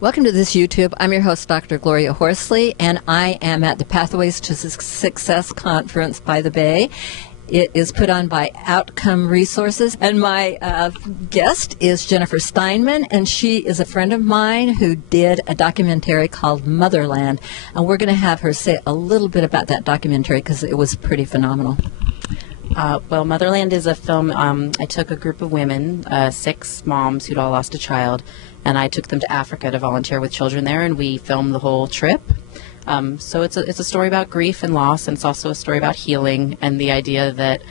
Welcome to this YouTube. I'm your host, Dr. Gloria Horsley, and I am at the Pathways to Success Conference by the Bay. It is put on by Outcome Resources, and my guest is Jennifer Steinman, and she is a friend of mine who did a documentary called Motherland, and we're going to have her say a little bit about that documentary because it was pretty phenomenal. Well, Motherland is a film. I took a group of women, 6 moms who'd all lost a child, and I took them to Africa to volunteer with children there, and we filmed the whole trip. So it's a story about grief and loss, and it's also a story about healing and the idea that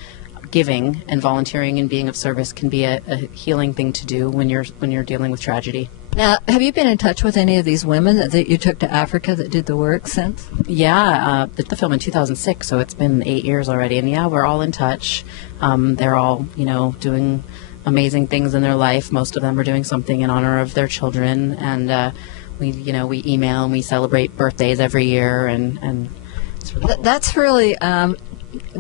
giving and volunteering and being of service can be a healing thing to do when you're dealing with tragedy. Now, have you been in touch with any of these women that you took to Africa that did the work since? Yeah, did the film in 2006, so it's been 8 years already, and yeah, we're all in touch. They're all, doing amazing things in their life. Most of them are doing something in honor of their children, and we email and we celebrate birthdays every year, and it's really cool. That's really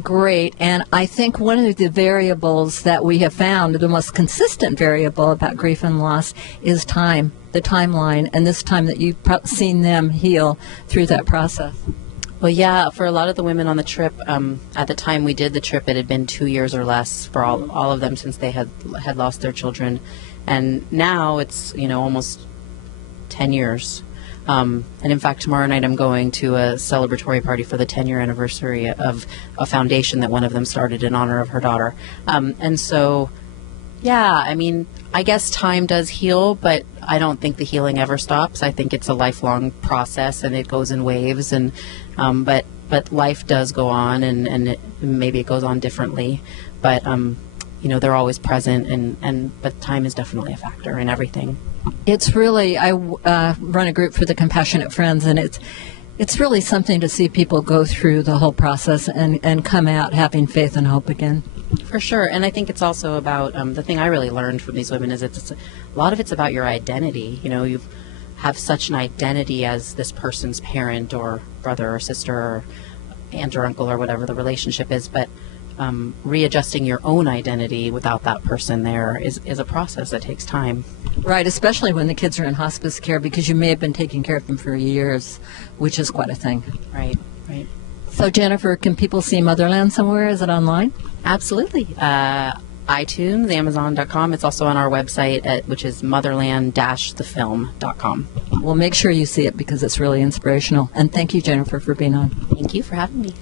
great, and I think one of the variables that we have found, the most consistent variable about grief and loss, is time, the timeline, and this time that you've seen them heal through that process. Well, yeah, for a lot of the women on the trip, at the time we did the trip, it had been 2 years or less for all of them since they had lost their children, and now it's almost 10 years. And in fact, tomorrow night I'm going to a celebratory party for the 10-year anniversary of a foundation that one of them started in honor of her daughter. And so, yeah, I guess time does heal, but I don't think the healing ever stops. I think it's a lifelong process, and it goes in waves. And but life does go on, and maybe it goes on differently. But they're always present, but time is definitely a factor in everything. It's really, I run a group for the Compassionate Friends, and it's really something to see people go through the whole process and come out having faith and hope again. For sure, and I think it's also about, the thing I really learned from these women is a lot of it's about your identity. You have such an identity as this person's parent or brother or sister or aunt or uncle or whatever the relationship is, but readjusting your own identity without that person there is a process that takes time. Right, especially when the kids are in hospice care, because you may have been taking care of them for years, which is quite a thing. Right. So, Jennifer, can people see Motherland somewhere? Is it online? Absolutely. iTunes, Amazon.com. It's also on our website, which is motherland-thefilm.com. Well, make sure you see it because it's really inspirational. And thank you, Jennifer, for being on. Thank you for having me.